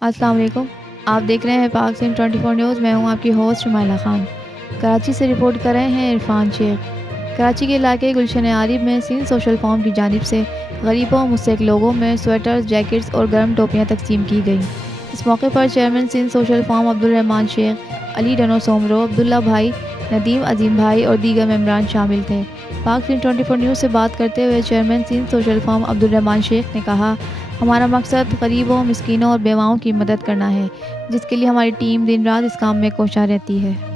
अस्सलाम वालेकुम। आप देख रहे हैं पाक सिंह 24 न्यूज़। मैं हूं आपकी होस्ट रुमाइला खान। कराची से रिपोर्ट कर रहे हैं इरफान शेख। कराची के इलाके गुलशन आरिफ में सिंध सोशल फॉर्म की जानिब से गरीबों और मुस्तहक लोगों में स्वेटर्स, जैकेट्स और गर्म टोपियाँ तकसीम की गई। इस मौके पर chairman Sindh social form Abdul Rahman Shaikh, Ali Dino Soomro, Abdullah भाई, नदीम अजीम भाई और दीगर मेंबरान शामिल थे। पाक सिंह 24 न्यूज़ से बात करते हुए chairman Sindh social form Abdul Rahman Shaikh ने कहा, हमारा मकसद गरीबों, मिस्कीनों और बेवाओं की मदद करना है, जिसके लिए हमारी टीम दिन रात इस काम में कोशा रहती है।